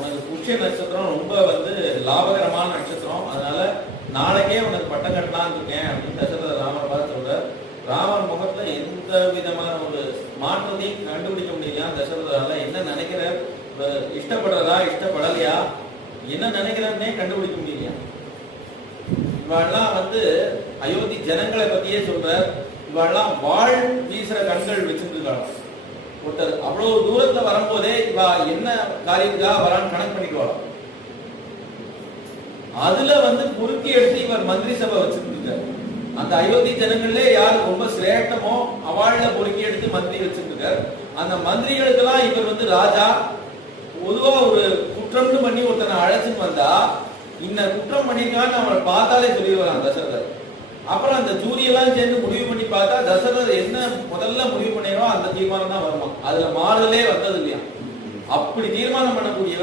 உனக்கு புஷ்ய நட்சத்திரம் ரொம்ப லாபகரமான நட்சத்திரம், அதனால நாளைக்கே உனக்கு பட்டம் கட்டலான்னு இருக்கேன் அப்படின்னு தசரதர் ராமர் பார்த்து சொல்றார். ராமர் முகத்துல எந்த விதமான ஒரு மாற்றத்தையும் கண்டுபிடிக்க முடியலையா தசரதரால. என்ன நினைக்கிறார், இஷ்டப்படுறதா இஷ்டப்படலையா, என்ன நினைக்கிறாருன்னே கண்டுபிடிக்க முடியலையா. இவெல்லாம் அயோத்தி ஜனங்களை பத்தியே சொல்றார். இவெல்லாம் வாழ் வீசுற கண்கள் வச்சிருக்காங்க. ஒருத்தர் அவ்வளவு தூரத்துல வரும்போதே இவ என்ன காரியத்துக்காக வரான்னு கணக்கு பண்ணிக்குவாங்க. அதுல குறுக்கி எடுத்து இவர் மந்திரி சபை வச்சிருக்காரு. அந்த அயோத்தி ஜனங்களே யாரு ரொம்ப சிரேஷ்டமோ அவள பொறுக்கி எடுத்து மந்திரி வச்சிருக்காரு. அந்த மந்திரிகளுக்கு எல்லாம் இவர் ராஜா. பொதுவா ஒரு குற்றம்னு பண்ணி ஒருத்தனை அழைச்சுன்னு வந்தா இந்த குற்றம் பண்ணிருக்கான்னு அவங்களை பார்த்தாலே சொல்லிடுவாங்க தசரதர். அப்புறம் அந்த ஜூரியெல்லாம் சேர்ந்து முடிவு பண்ணி பார்த்தா தசரதர் என்ன முதல்ல முடிவு பண்ணிடுறோம் அந்த தீர்மானம் தான் வருமா, அதுல மாறுதலே வந்தது இல்லையா. அப்படி தீர்மானம் பண்ணக்கூடிய